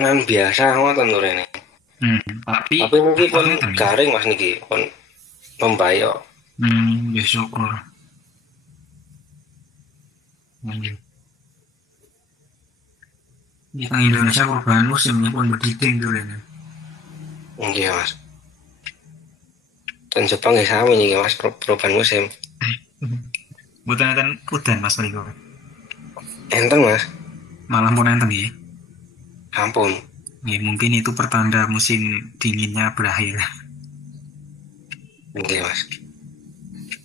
Nang biasa ngoten lho rene. Tapi Tapi niki akeh pun ngoten ya. garing Mas niki, pun membayok. Ya syukur. Hmm. Di tang Indonesia perubahan musimnya pun begitu itu ya. Nggih Mas. Dan Jepang ya sami niki Mas, perubahan musim. Bukan enten udan Mas mriku. Enten Mas, Malah pun enten ya. ampun. Ya mungkin itu pertanda musim dinginnya berakhir. Nggih Mas.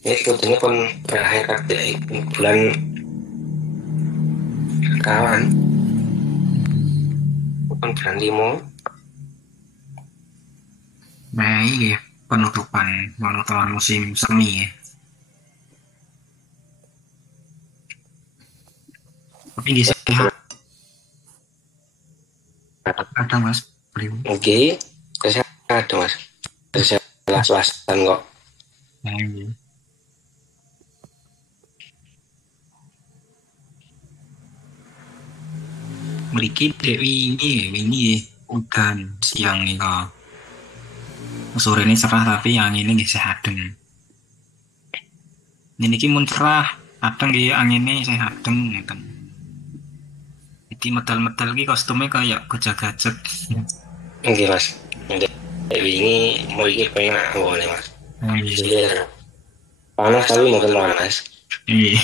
Ya ikutannya pun berakhir di bulan kawan, bukan bulan limo. Mei ya penutupan musim semi ya. Tapi di sehat ada Mas beliau. Nggih, kesehatan Mas. Jelas-jelasan kok. Nah, ini. Mriki Dewi ini udan siang nih kok. Sore ini cerah tapi yang ini nggih adem. Ini ki mun cerah, kadang nggih anginnya saya adem ngeten. Jadi medal-medal ki kostumnya kayak gajah-gajah. Nggih Mas. Dewi ini mau iki pengen aku nih Mas. Oh iya. Jadi panas tapi mungkin panas. Iya,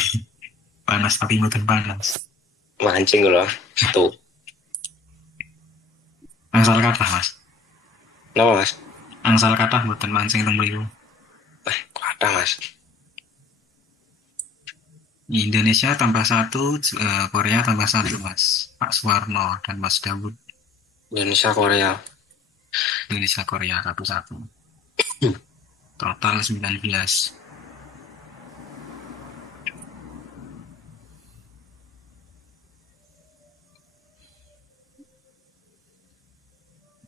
panas tapi mboten panas. Mancing loh. Situ. Angsal kathah Mas. Nama Mas? Angsal kathah mboten mancing teng mriku. Ada Mas. Indonesia tambah satu, Korea tambah satu Mas. Pak Suwarno dan Mas Dawud. Indonesia Korea. Indonesia Korea satu-satu. Total 19.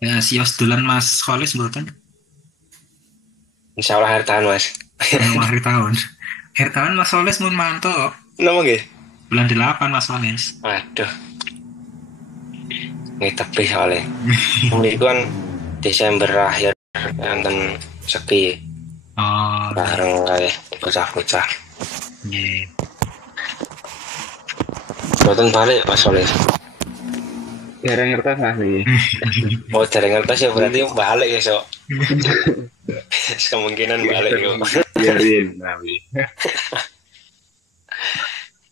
Ya sios dolan Mas Kholis mboten? Insya Allah akhir tahun Mas. Akhir tahun. Akhir tahun Mas Kholis mun mantap. Nama nggih? Bulan 8 Mas Kholis. Aduh, ini tepi soalnya. Kemudian kan Desember akhir enten sepi Oh, iya. bareng kayak bocah-bocah. Iya. Boten balik Mas Soleh. Jarang ngerti mas nih. Oh, jarang ngertes ya berarti balik ya sok. Kemungkinan Biasa balik yuk. biarin tapi.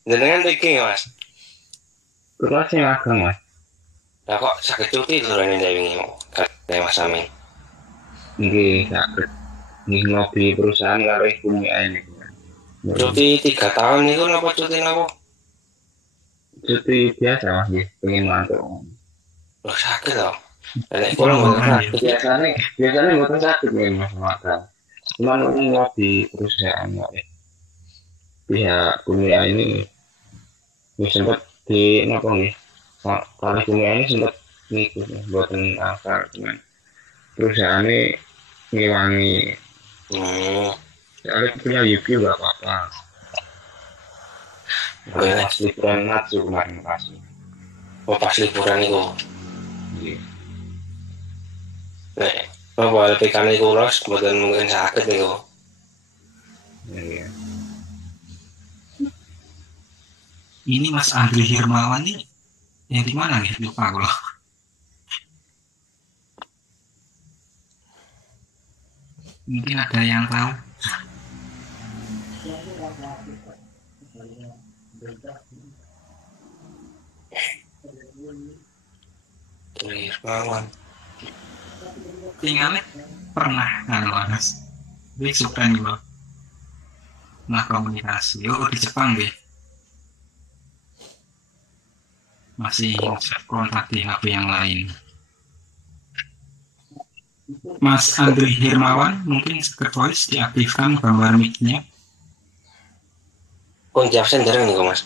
Jenengan iki Mas. Terus yang agak mas. Lah kok sakit cuti durane wingi kayak Mas Amin. Nggih sakit. Nggih ngopi perusahaan karo ibu ini. Cuti 3 tahun itu apa cuti apa? Cuti biasa mas nggih. Pengen mantuk. Loh sakit loh. Nek kula Kurang mboten makan ya. sakit. Biasanya bukan sakit nih mas makan. Cuman ngopi perusahaan ya. Pihak Kumia ini sempat di apa nih? Kalau Kumia ini sempat ngikut buatan akar cuman perusahaan ini ngewangi. Hmm. Soalnya punya review gak apa-apa. Oh, ini. Pas liburan Natsu kemarin kasih. Oh, pas liburan itu. Iya. Nek apa LPK niku los mboten mungkin sakit niku. Iya. Ini Mas Andri Hirmawan nih yang di mana nih? Lupa aku loh. Mungkin ada yang tahu. Irmawan. Tinggalnya pernah kan Mas. Ini suka nih loh. Nah komunikasi. Oh di Jepang deh. Masih kontak di HP yang lain. Mas Andri Hirmawan mungkin ke voice diaktifkan gambar mic-nya. Pun di absen dereng niku Mas.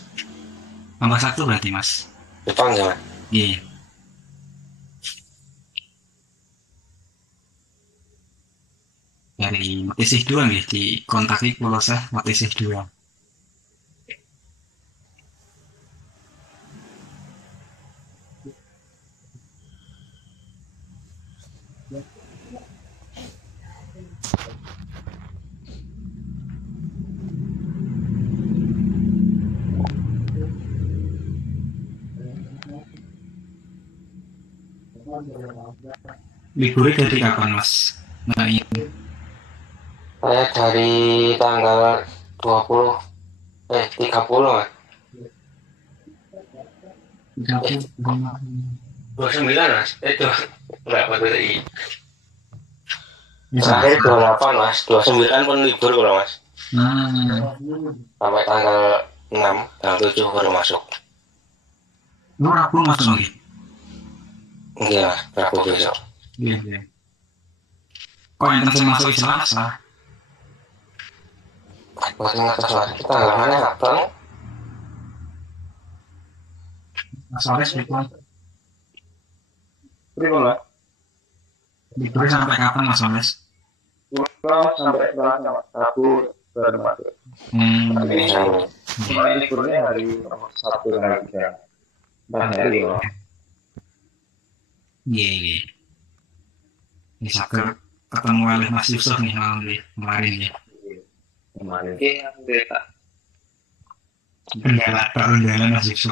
Tambah satu berarti Mas. Jepang ya Mas. Iya. Dari Matisih 2 nih di kontaki kalau saya Matisih 2. Liburnya dari kapan mas? Nah ini Saya dari tanggal 20 30 mas. 29 mas. Itu berapa tadi? Terakhir 28 mas. 29 pun libur kalau mas. Sampai tanggal 6, tanggal 7 baru masuk. Lu Rabu masuk lagi? Iya mas, Rabu besok. Iya. Kok yang saya masuk Selasa? Buat ngatas mas, kita tanggal mana bang? Mas Oles libur. Terima lah. Liburnya sampai kapan mas Oles? Pulang sampai Selasa, Rabu baru masuk. Tapi mulai liburnya hari Sabtu tanggal 3. 4 hari loh. Iya. Bisa ketemu oleh Mas Yusuf nih malam nih kemarin ya. Kemarin. Enggak tak undangan Mas Yusuf.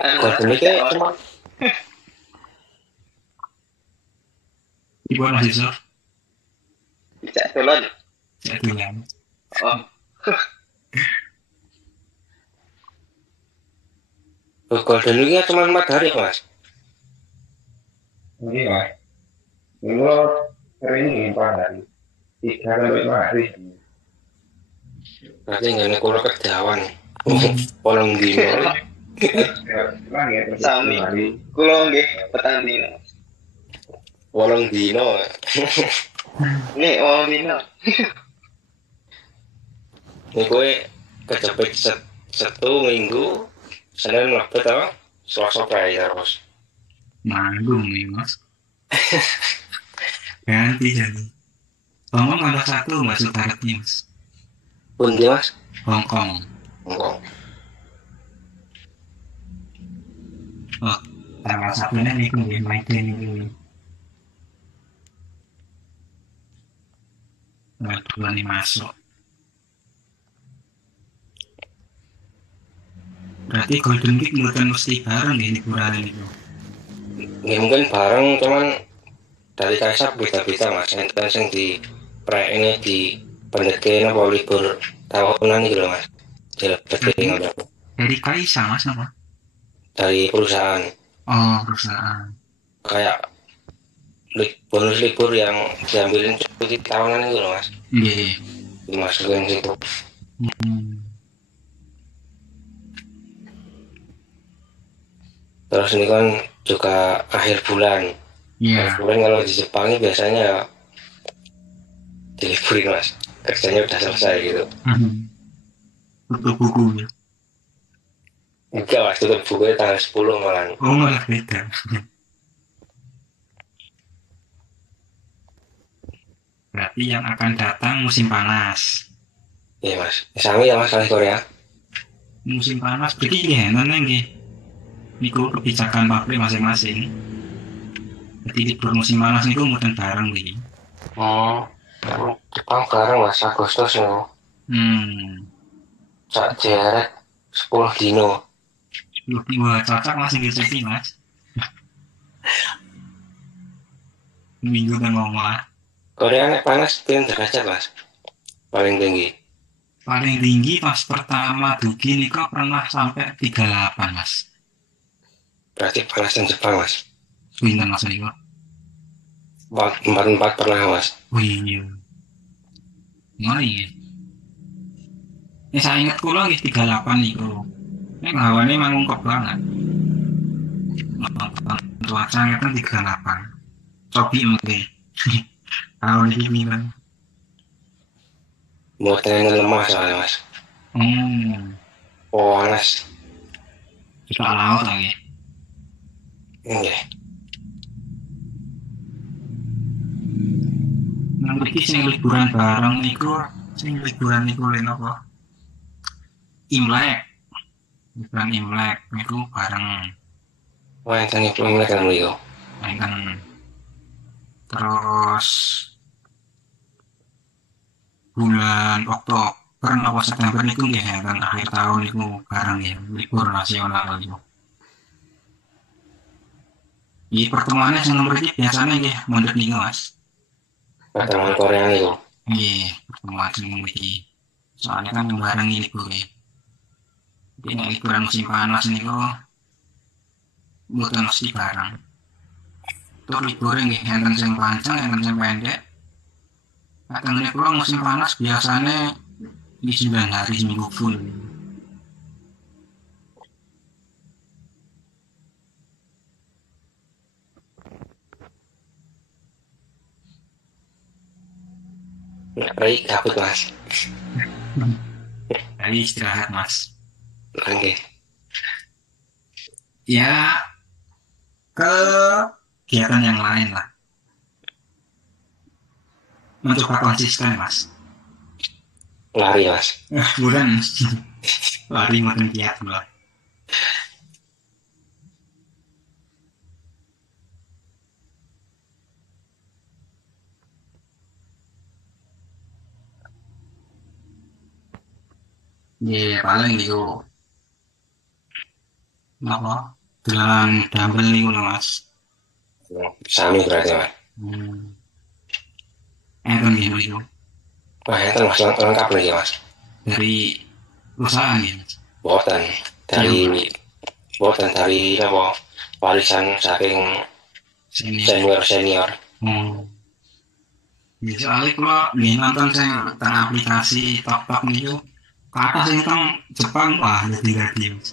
Kok demikian cuma Ibu Mas Yusuf. Cek dolan. Saya tulang. Oh. Golden Week cuma 4 hari mas. Ini mas. Minggu hari ini 4 hari. 3 sampai 5 hari. Berarti nggak kulo kerjawan. Polong dino. Sami. Kulo nggih petani. Polong dino. Nih, wong dino. Ini gue kejepit Sabtu Minggu Senin waktu apa? Selasa bayar bos. Manggung nih mas. Ganti jadi. Ngomong ada satu masuk tarifnya mas. Pundi mas? Hongkong. Enggak. Oh, tanggal satunya nih gue main ini. Tanggal 2 nih masuk. Berarti Golden Week bukan mesti bareng ya liburan itu. Ya mungkin bareng cuman dari Kaisar beda-beda mas. Yang di ini di pendekin apa libur tahunan gitu loh mas. Dari Kaisa mas apa? Dari perusahaan. Oh perusahaan. Kayak bonus libur yang diambilin cuti tahunan itu loh mas. Iya. Dimasukin situ. Terus ini kan juga akhir bulan. Iya. Akhir bulan kalau di Jepang ini biasanya ya diliburin mas. Kerjanya udah selesai gitu. Tutup buku ya. Enggak mas, tutup bukunya tanggal 10 malah. Oh malah beda. Berarti yang akan datang musim panas. Iya mas, sami ya mas kali Korea. Musim panas berarti ya nggih. Niku kebijakan pabrik masing-masing. Jadi libur musim panas niku muten bareng iki. Jepang bareng mas, Agustus no. Sak jarak 10 dino. 10 dino cocok masih cuti mas. Minggu kan ngomong lah. Korea nek panas pin derajat mas. Paling tinggi. Paling tinggi pas pertama dugi niku pernah sampai 38 mas. Berarti panas yang Jepang mas. Pinten mas niku? 44 pernah mas. Wih iya. Ngeri ya. Ini saya ingat kula nggih 38 niku. Nek hawane mangungkep banget. Cuaca ngeten 38. Cobi mungkin. Tahun ini pinten? Buatnya lemah soalnya mas. Panas. Kita laut lagi. Iya. Nang iki sing liburan bareng niku, sing liburan niku lho napa? Imlek. Liburan Imlek niku bareng. Wah, yang tanya pulang kan beliau. Enten. Terus bulan Oktober atau September niku nggih enten akhir tahun niku bareng ya libur nasional niku. Iki pertemuannya sing nomor iki biasanya nggih mundhut niku Mas. pertemuan Korea itu. Nggih, pertemuan sing nomor iki. Soalnya kan membarengi libur ya. Jadi nek liburan musim panas niku mboten mesti bareng. Tur libure nggih enten sing panjang, enten sing pendek. Nek niku musim panas biasanya di 9 hari seminggu full. Nek prei gabut Mas. Jadi istirahat Mas. Oke. Ya ke kegiatan yang lain lah. Mencoba konsisten Mas. Lari Mas. Bukan lari makan kiat lah. Ya paling gitu. Apa? Dengan dumbbell niku lho Mas. Sami berarti Mas. Enten nggih niku. Wah itu Mas lengkap lagi Mas. Dari perusahaan ya Mas. Boten dari apa warisan saking senior. Ya, soalnya kalau nggih nonton saya tentang aplikasi TokTok niku kata sing teng Jepang wah jadi Mas.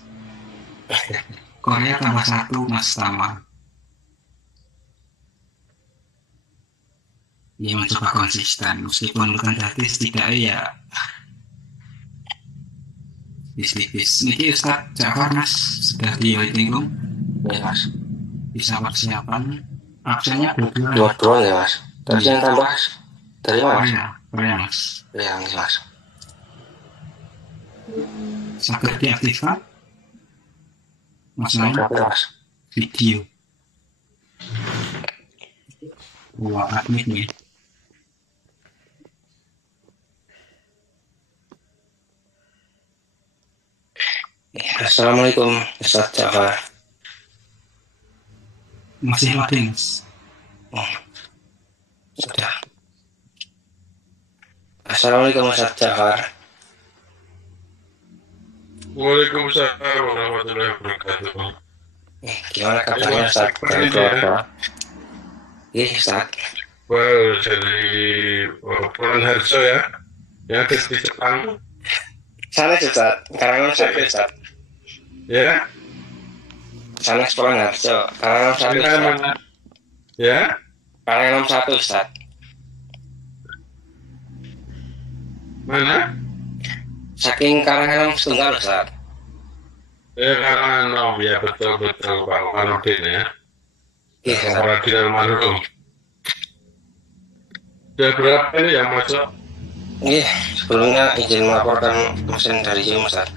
Korea tambah 1 Mas sama. Ya mencoba konsisten meskipun bukan gratis setidaknya ya bis. Niki Ustaz Jafar Mas sudah di waiting room. Ya Mas. Bisa persiapan. Absennya 2 ya Mas. Terus yang tambah dari mana? Korea Mas. Ya Mas. Sakit diaktifkan. Mas lain video. Wah admit nih. Assalamualaikum Ustaz Jafar. Masih loading Mas. Sudah. Assalamualaikum Ustaz Jafar. Waalaikumsalam warahmatullahi wabarakatuh. Gimana kabarnya Ustaz dan keluarga? Iya Ustaz. Well, dari Purwoharjo ya, yang ada di Jepang. Sana Ustaz, Karangan Ustaz. Ya. Sana Purwoharjo, Karangan Ustaz. Ya. Karangan 1 Ustaz. Mana? Saking Karangan setunggal Ustaz. Karangan ya betul Pak Manudin ya. Iya. Radin almarhum. Sudah berapa ini yang masuk? Iya, sebelumnya izin melaporkan mesin dari sini Ustaz.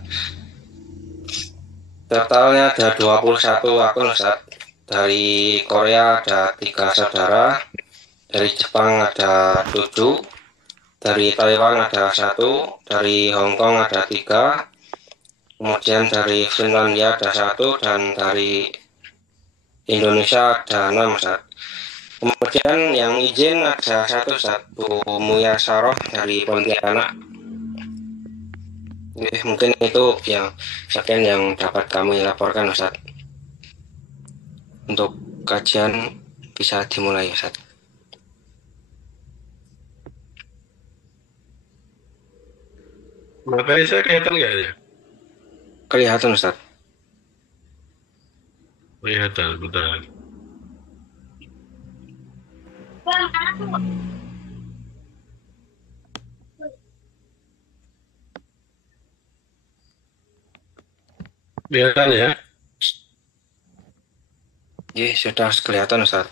Totalnya ada 21 akun Ustaz. Dari Korea ada 3 saudara, dari Jepang ada 7, dari Taiwan ada 1, dari Hong Kong ada 3, kemudian dari Finlandia ada 1, dan dari Indonesia ada 6 Ustaz. Kemudian yang izin ada 1 Ustaz, Bu Muyasaroh dari Pontianak. Mungkin itu yang sekian yang dapat kami laporkan Ustaz. Untuk kajian bisa dimulai Ustaz. Materi saya kelihatan nggak ya? Kelihatan Ustaz. Kelihatan, betul. Kelihatan ya? Iya, sudah kelihatan Ustaz.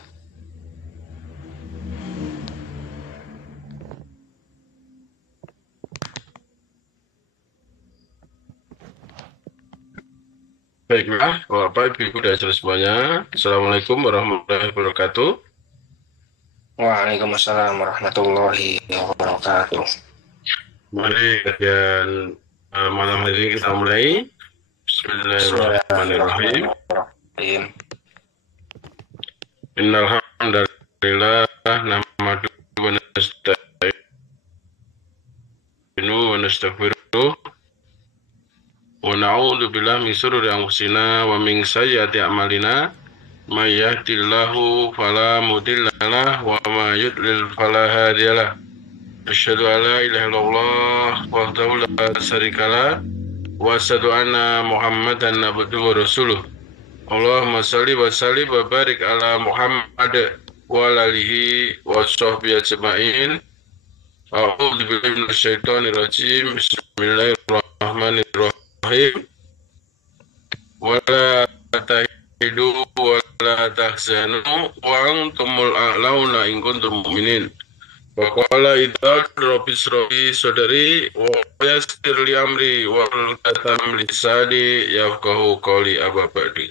Baiklah, Bapak Ibu dan saudara semuanya. Assalamualaikum warahmatullahi wabarakatuh. Waalaikumsalam warahmatullahi wabarakatuh. Mari kajian malam hari ini kita mulai. Bismillahirrahmanirrahim. Innal hamdalillah nahmaduhu wa nasta'inu wa nastaghfiruh wa na'udzu billahi min shururi anfusina wa min sayyiati a'malina. May yahdihillahu fala mudhillalah wa may yudlil fala hadiyalah. Asyhadu an la ilaha illallah wahdahu la syarikalah wa asyhadu anna Muhammadan abduhu wa rasuluh. Allahumma shalli wa sallim wa barik ala Muhammad wa ala alihi wa sahbihi ajma'in. A'udzu billahi minasyaitonir rajim. Bismillahirrahmanirrahim. Wa la tahidu wa la tahzanu wa antumul a'launa in kuntum mu'minin. Wa qala idza rabbis rabbi sadari wa yassir li amri wa tatam lisani yafqahu qawli abadi.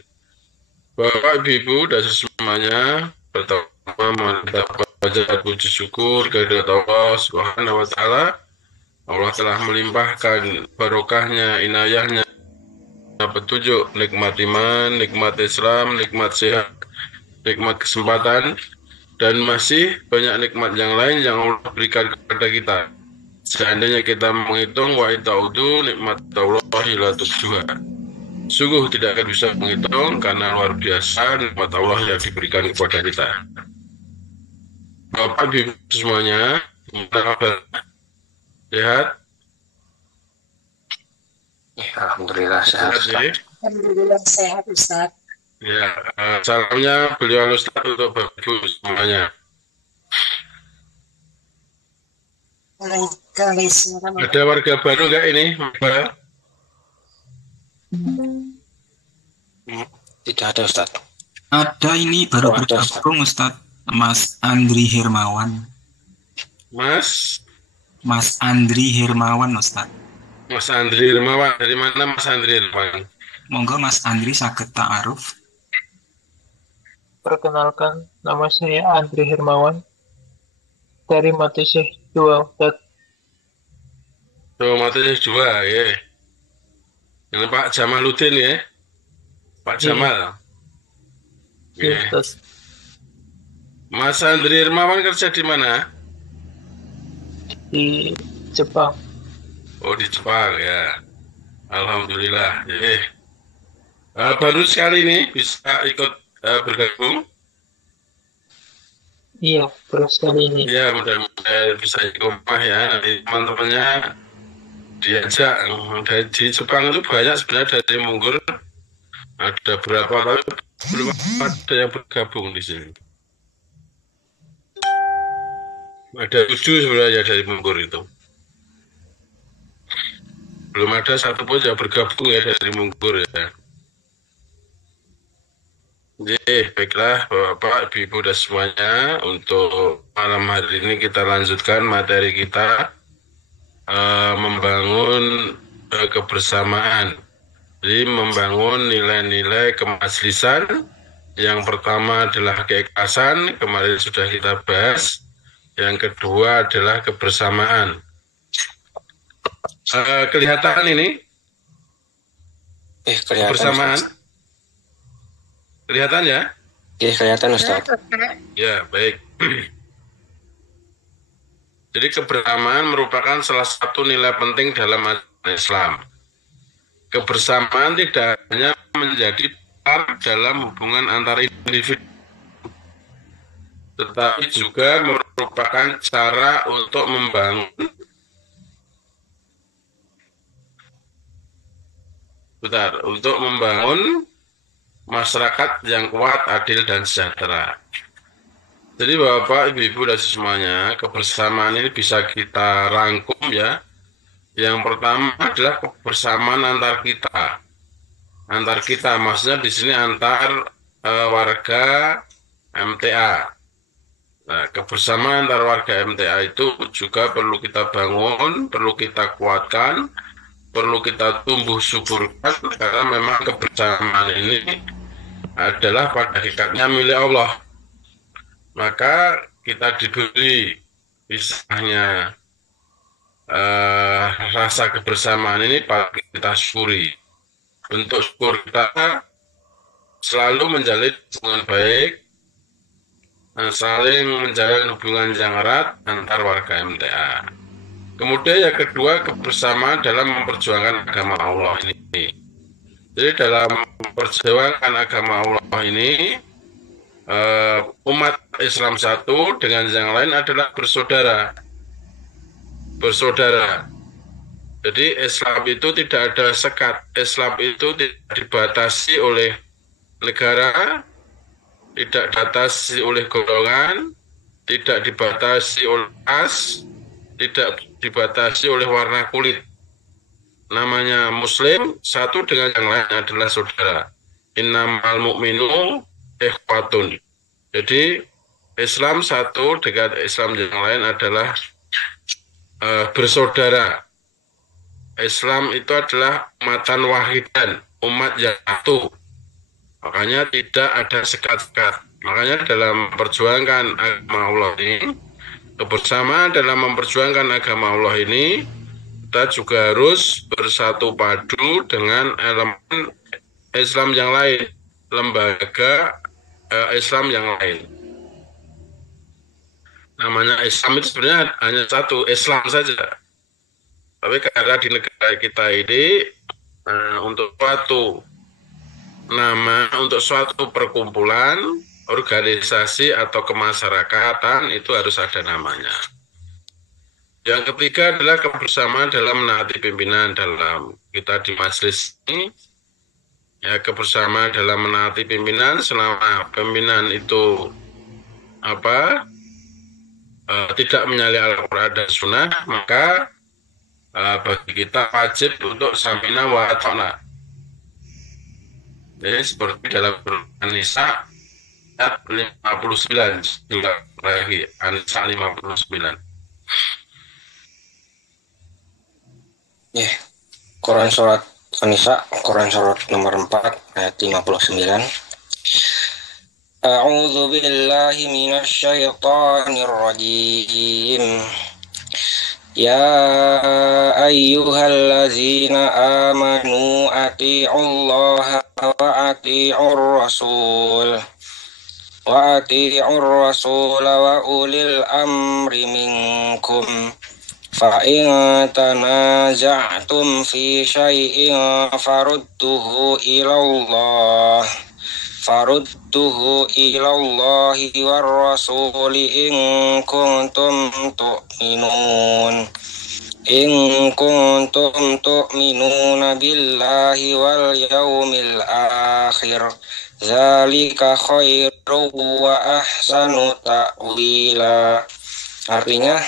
Bapak Ibu dan semuanya, pertama mengucapkan hajat puji syukur kehadirat Allah Subhanahu wa taala. Allah telah melimpahkan barokahnya, inayahnya, petunjuk, nikmat iman, nikmat Islam, nikmat sehat, nikmat kesempatan, dan masih banyak nikmat yang lain yang Allah berikan kepada kita. Seandainya kita menghitung wa ta'udu nikmat Allah la tuhsuha. Sungguh tidak akan bisa menghitung karena luar biasa nikmat Allah yang diberikan kepada kita. Bapak Ibu semuanya, sehat? Alhamdulillah sehat. Alhamdulillah sehat Ustaz. Ya, salamnya beliau Ustaz untuk Bapak Ibu semuanya. Waalaikumsalam. Ada warga baru nggak ini, Mbak? Tidak ada Ustaz. Ada ini baru Oh, ada, bergabung Ustaz, Mas Andri Hermawan. Mas Andri Hermawan Ustaz. Mas Andri Hermawan, dari mana Mas Andri Hermawan? Monggo Mas Andri saged ta'aruf. Perkenalkan, nama saya Andri Hermawan dari Matesih 2 Ustaz. Tuh, materi 2 ya. Ini Pak Jamaluddin ya. Pak Jamal. Iya, Ya. Ustaz. Mas Andri Hermawan kerja di mana? Di Jepang. Oh, di Jepang ya. Alhamdulillah. Ya. Baru sekali ini bisa ikut bergabung. Iya, baru sekali ini. Ya, mudah-mudahan bisa ikut rumah ya. Nanti teman-temannya diajak. Di Jepang itu banyak sebenarnya dari Munggur. Ada berapa tapi belum ada yang bergabung di sini. Ada 7 sebenarnya dari Munggur itu. Belum ada satupun yang bergabung ya dari Munggur ya. Jadi, baiklah Bapak, Ibu dan semuanya, untuk malam hari ini kita lanjutkan materi kita membangun kebersamaan. Jadi membangun nilai-nilai kemajlisan. Yang pertama adalah keikhlasan, kemarin sudah kita bahas. Yang kedua adalah kebersamaan. Kelihatan ini Kelihatan kebersamaan? Ustaz. Kelihatan ya? Kelihatan Ustaz. Ya, baik. Jadi kebersamaan merupakan salah satu nilai penting dalam ajaran Islam. Kebersamaan tidak hanya menjadi part dalam hubungan antar individu, tetapi juga merupakan cara untuk membangun masyarakat yang kuat, adil, dan sejahtera. Jadi Bapak, Ibu, dan semuanya, kebersamaan ini bisa kita rangkum ya. Yang pertama adalah kebersamaan antar kita. Antar kita, maksudnya di sini antar warga MTA. Nah, kebersamaan antar warga MTA itu juga perlu kita bangun, perlu kita kuatkan, perlu kita tumbuh syukurkan karena memang kebersamaan ini adalah pada hakikatnya milik Allah. Maka kita diberi istilahnya rasa kebersamaan ini patut kita syukuri. Bentuk syukur kita selalu menjalin hubungan baik, saling menjalin hubungan yang erat antar warga MTA. Kemudian yang kedua, kebersamaan dalam memperjuangkan agama Allah ini. Jadi dalam memperjuangkan agama Allah ini, umat Islam satu dengan yang lain adalah bersaudara. Jadi Islam itu tidak ada sekat. Islam itu tidak dibatasi oleh negara, tidak dibatasi oleh golongan, tidak dibatasi oleh ras, tidak dibatasi oleh warna kulit. Namanya Muslim satu dengan yang lain adalah saudara. Innamal mu'minu ikhwatun. Jadi Islam satu dengan Islam yang lain adalah bersaudara. Islam itu adalah umatan wahidan, umat yang satu. Makanya tidak ada sekat-sekat. Makanya dalam memperjuangkan agama Allah ini, kebersamaan dalam memperjuangkan agama Allah ini, kita juga harus bersatu padu dengan elemen Islam yang lain, lembaga Islam yang lain. Namanya Islam itu sebenarnya hanya satu, Islam saja. Tapi karena di negara kita ini untuk suatu nama, untuk suatu perkumpulan, organisasi atau kemasyarakatan itu harus ada namanya. Yang ketiga adalah kebersamaan dalam menaati pimpinan dalam kita di majelis ini. Ya, kebersamaan dalam menaati pimpinan selama pimpinan itu tidak menyalahi Al-Quran dan Sunnah, maka bagi kita wajib untuk samina wa ata'na. Jadi seperti dalam An-Nisa 59 juga lagi An-Nisa 59. Ya, Quran surat An-Nisa, Quran surat nomor 4 ayat 59. A'udzu billahi minasy syaithanir rajim. Ya ayyuhallazina amanu atii'ullaha wa atii'ur rasul wa ulil amri minkum fa in tanaza'tum fi syai'in farudduhu ilallahi war rasuli in kuntum tu'minuna billahi wal yaumil akhir zalika khairu wa ahsanu ta'wila. Artinya,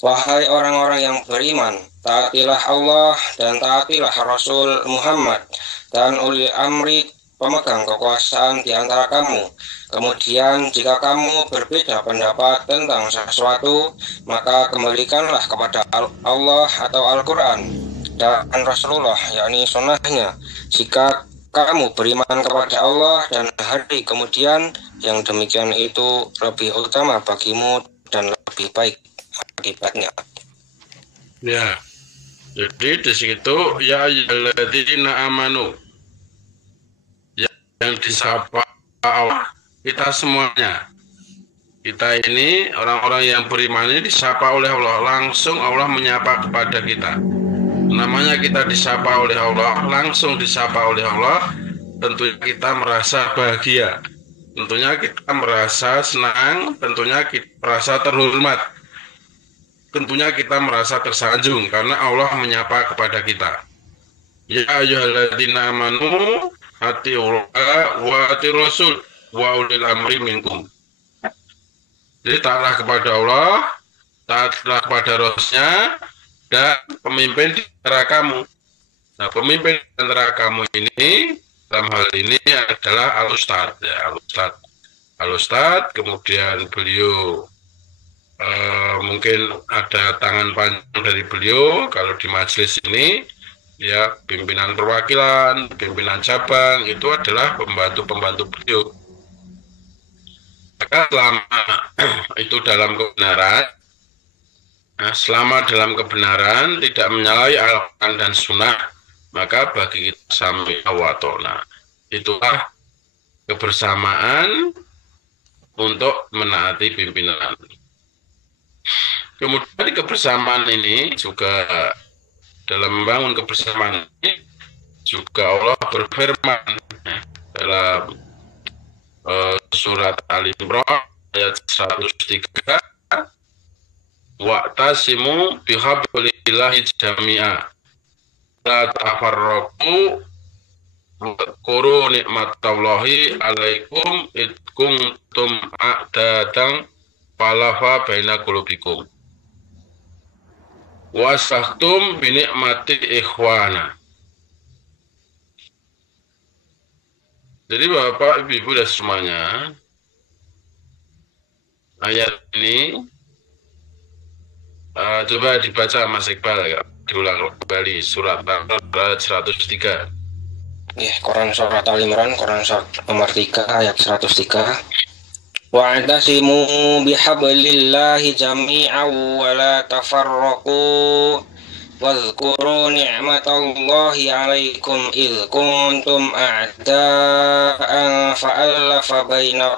wahai orang-orang yang beriman, taatilah Allah dan taatilah Rasul Muhammad dan ulil amri, pemegang kekuasaan di antara kamu. Kemudian jika kamu berbeda pendapat tentang sesuatu, maka kembalikanlah kepada Allah atau Al-Quran dan Rasulullah, yakni sunnahnya. Jika kamu beriman kepada Allah dan hari kemudian, yang demikian itu lebih utama bagimu dan lebih baik akibatnya. Ya, jadi di situ ya ayyuhalladzina amanu, yang disapa Allah, kita semuanya. Kita ini orang-orang yang beriman ini disapa oleh Allah, langsung Allah menyapa kepada kita. Namanya kita disapa oleh Allah, langsung disapa oleh Allah, tentunya kita merasa bahagia, tentunya kita merasa senang, tentunya kita merasa terhormat, tentunya kita merasa tersanjung karena Allah menyapa kepada kita. Ya ayyuhalladzina amanu atii'ullaha wa atii'ur rasul wa ulil amri minkum. Jadi taatlah kepada Allah, taatlah kepada Rasulnya, dan pemimpin di antara kamu. Nah, pemimpin di antara kamu ini dalam hal ini adalah Al-Ustadz, ya, Al-Ustadz. Kemudian beliau mungkin ada tangan panjang dari beliau kalau di majelis ini, ya pimpinan perwakilan, pimpinan cabang itu adalah pembantu-pembantu beliau. Maka selama itu dalam kebenaran, selama dalam kebenaran tidak menyalahi Al-Quran dan Sunnah, maka bagi kita sami wa ta'na. Itulah kebersamaan untuk menaati pimpinan. Kemudian kebersamaan ini juga dalam membangun kebersamaan ini juga Allah berfirman dalam surat Al-Imran ayat 103, wa'tasimu bihablillahi jami'a la tafarraqu wadhkuru nikmatallahi alaikum id kuntum a'dadan falafa baina qulubikum wasahtum binikmati ikhwana. Jadi Bapak, Ibu dan semuanya, ayat ini coba dibaca Mas Iqbal ya, diulang kembali surat 103. Ya, Quran surat Al-Imran, Quran surat nomor 3 ayat 103. Wa'tasimu bihablillahi jami'an wa la tafarraqu wadhkuru ni'matallahi 'alaikum idh kuntum a'da'an fa'alafa baina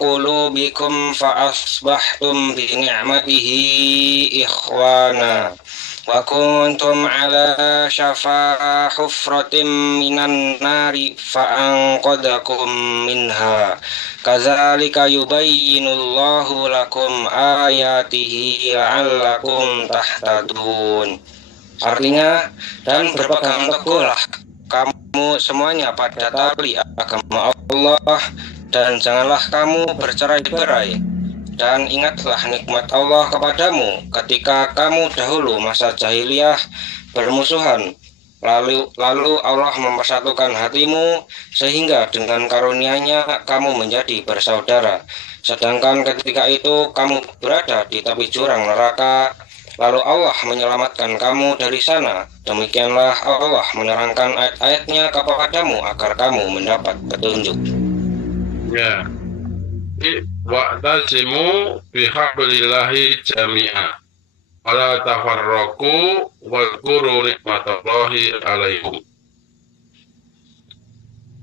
qulubikum fa'asbahtum bi ni'matihi ikhwana wa kuntum ala syafa hufratin minan nari fa'anqadakum minha kadzalika yubayyinullahu lakum ayatihi la'allakum tahtadun. Artinya, dan berpegang teguhlah kamu semuanya pada tali agama Allah, dan janganlah kamu bercerai-berai. Dan ingatlah nikmat Allah kepadamu ketika kamu dahulu masa jahiliyah bermusuhan. Lalu Allah mempersatukan hatimu sehingga dengan karunia-Nya kamu menjadi bersaudara. Sedangkan ketika itu kamu berada di tepi jurang neraka, lalu Allah menyelamatkan kamu dari sana. Demikianlah Allah menerangkan ayat-ayat-Nya kepadamu agar kamu mendapat petunjuk. Ya. Wa'tasimu bihablillahi jami'a wala tafarraqu wadhkuru nikmatallahi 'alaikum.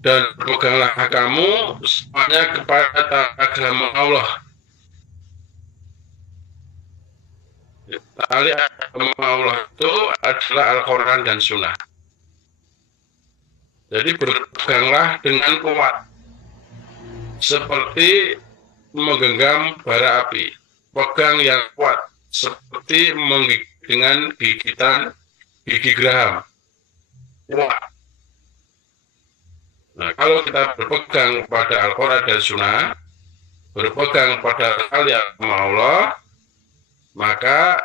Dan berpeganglah kamu semuanya kepada agama Allah. Tali agama Allah itu adalah Al-Quran dan Sunnah. Jadi berpeganglah dengan kuat, seperti menggenggam bara api. Pegang yang kuat, seperti dengan gigitan gigi geraham. Wah. Nah, kalau kita berpegang pada Al-Quran dan Sunnah, berpegang pada tali agama Allah, maka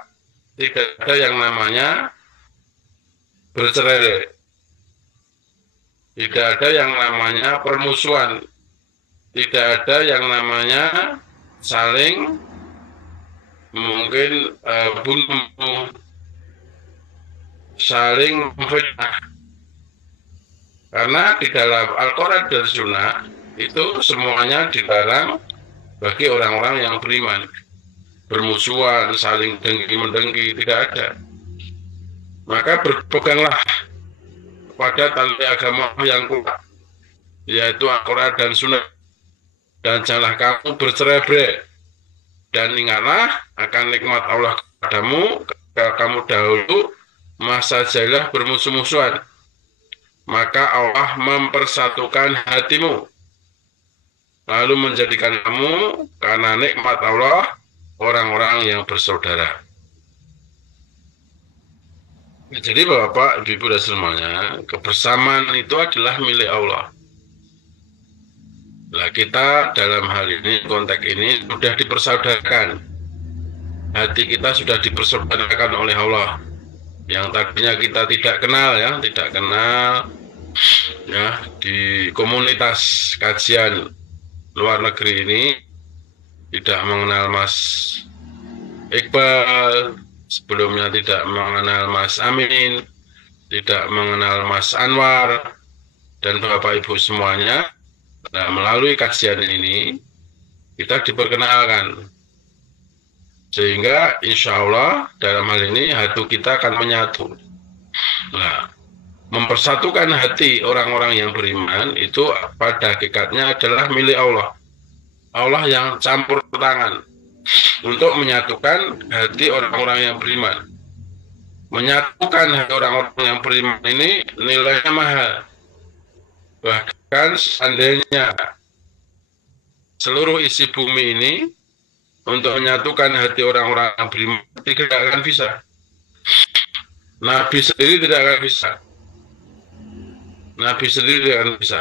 tidak ada yang namanya bercerai. Tidak ada yang namanya permusuhan. Tidak ada yang namanya saling mungkin bunuh, saling memfitnah. Karena di dalam Al-Quran dan Sunnah itu semuanya dilarang bagi orang-orang yang beriman. Bermusuhan, saling dengki-mendengki, tidak ada. Maka berpeganglah pada tali agama yang kuat, yaitu Al-Quran dan Sunnah. Dan janganlah kamu bercerai-berai, dan ingatlah akan nikmat Allah kepadamu ketika kamu dahulu masa jahiliyah bermusuh-musuhan, maka Allah mempersatukan hatimu lalu menjadikan kamu karena nikmat Allah orang-orang yang bersaudara. Jadi Bapak, Ibu dan semuanya, kebersamaan itu adalah milik Allah. Nah, kita dalam hal ini, konteks ini sudah dipersaudarakan. Hati kita sudah dipersaudarakan oleh Allah. Yang tadinya kita tidak kenal ya, di komunitas kajian luar negeri ini, tidak mengenal Mas Iqbal, sebelumnya tidak mengenal Mas Amin, tidak mengenal Mas Anwar, dan Bapak Ibu semuanya. Nah, melalui kajian ini, kita diperkenalkan. Sehingga insya Allah dalam hal ini hati kita akan menyatu. Nah, mempersatukan hati orang-orang yang beriman itu pada hakikatnya adalah milik Allah. Allah yang campur tangan untuk menyatukan hati orang-orang yang beriman. Menyatukan hati orang-orang yang beriman ini nilainya mahal. Bahkan seandainya seluruh isi bumi ini untuk menyatukan hati orang-orang yang beriman tidak akan bisa. Nabi sendiri tidak akan bisa. Nabi sendiri tidak akan bisa.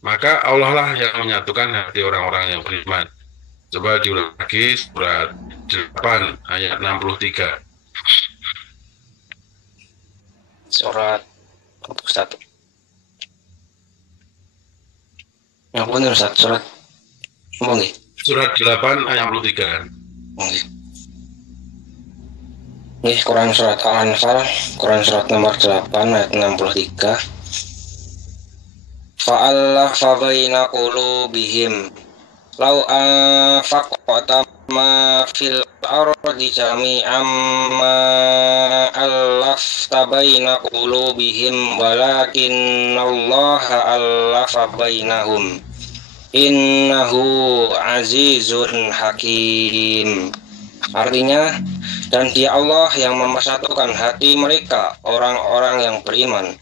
Maka Allah lah yang menyatukan hati orang-orang yang beriman. Coba diulang lagi surat 8 ayat 63. Surat 1. Yang benar Ustaz, surat apa nih? Surat 8 ayat 63. Oke. Ini Quran surat Al-Anfal, Quran surat nomor 8 ayat 63. Fa'allafa baina qulubihim law anfaqta ma fil ardi jami'an ma allafta baina qulubihim walakinallaha allafa bainahum innahu azizun hakim. Artinya, dan dia Allah yang mempersatukan hati mereka, orang-orang yang beriman.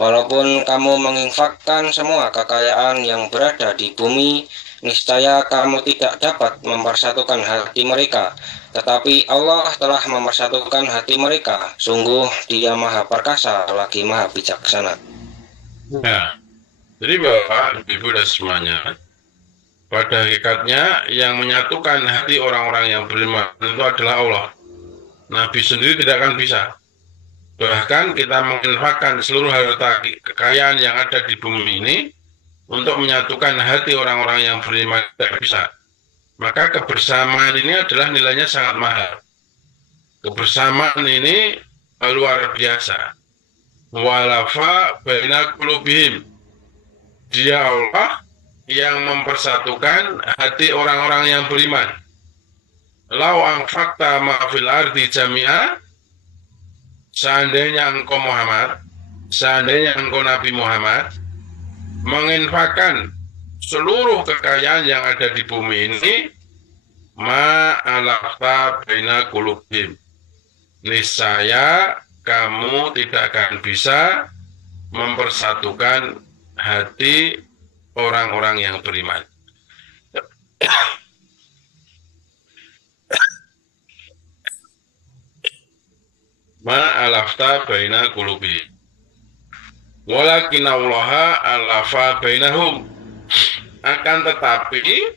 Walaupun kamu menginfakkan semua kekayaan yang berada di bumi, niscaya kamu tidak dapat mempersatukan hati mereka. Tetapi Allah telah mempersatukan hati mereka. Sungguh dia maha perkasa lagi maha bijaksana. Ya, jadi Bapak, Ibu dan semuanya, pada hakikatnya yang menyatukan hati orang-orang yang beriman itu adalah Allah. Nabi sendiri tidak akan bisa. Bahkan kita menginfakkan seluruh harta kekayaan yang ada di bumi ini untuk menyatukan hati orang-orang yang beriman tidak bisa. Maka kebersamaan ini adalah nilainya sangat mahal. Kebersamaan ini luar biasa. Walafa baina qulubihim. Dia Allah yang mempersatukan hati orang-orang yang beriman. Lau anfaqta ma fil ardi jami'a, seandainya engkau Muhammad, seandainya engkau Nabi Muhammad menginfakkan seluruh kekayaan yang ada di bumi ini, ma alafta baina qulubihim, niscaya kamu tidak akan bisa mempersatukan hati orang-orang yang beriman. Ma'alafta baina qulubihim walakinallaha alafa bainahum. Akan tetapi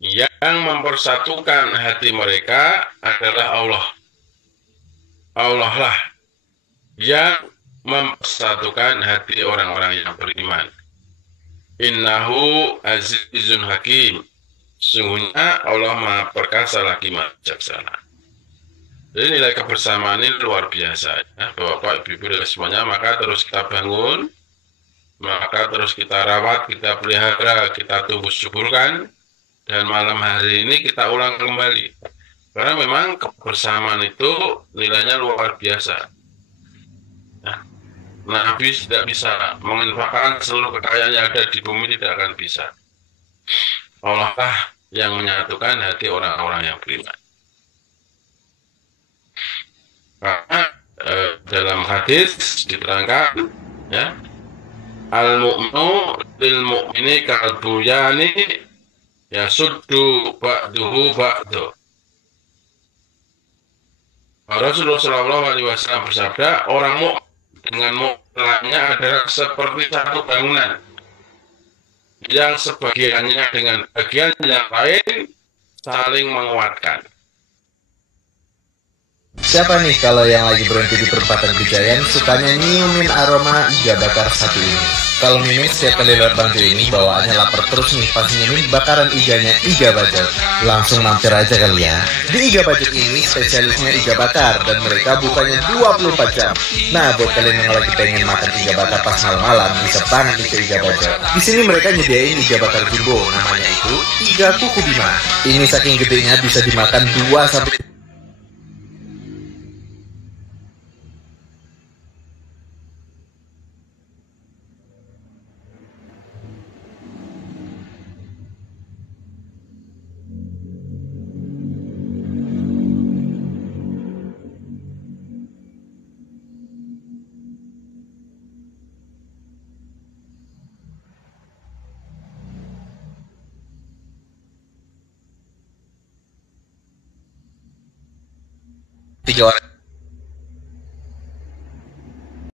yang mempersatukan hati mereka adalah Allah. Allah lah yang mempersatukan hati orang-orang yang beriman. Innahu azizun hakim. Sungguhnya Allah maha perkasa lagi maha bijaksana. Jadi nilai kebersamaan ini luar biasa ya, Bapak Ibu dan semuanya. Maka terus kita bangun, maka terus kita rawat, kita pelihara, kita tumbuh suburkan, dan malam hari ini kita ulang kembali. Karena memang kebersamaan itu nilainya luar biasa. Nabi tidak bisa menginfakkan seluruh kekayaan yang ada di bumi, tidak akan bisa. Allah lah yang menyatukan hati orang-orang yang beriman. Karena dalam hadis diterangkan, ya, al-mu'minu lil mu'mini kalbuyani yasuddu ba'duhu ba'du. Rasulullah SAW bersabda, orang mukmin dengan mukminnya adalah seperti satu bangunan yang sebagiannya dengan bagian yang lain saling menguatkan. Siapa nih kalau yang lagi berhenti di perempatan Gejayan sukanya nyiumin aroma iga bakar satu ini? Kalau Mimin setiap kali lewat Bangjo ini bawaannya lapar terus nih pas nyiumin bakaran iganya Iga Bajot. Langsung mampir aja kali ya. Di Iga Bajot ini spesialisnya iga bakar dan mereka bukanya 24 jam. Nah, buat kalian yang lagi pengen makan iga bakar pas malam-malam bisa banget nih ke Iga Bajot. Di sini mereka nyediain iga bakar jumbo, namanya itu Iga Kuku Bima. Ini saking gedenya bisa dimakan 2 sampai 3 orang.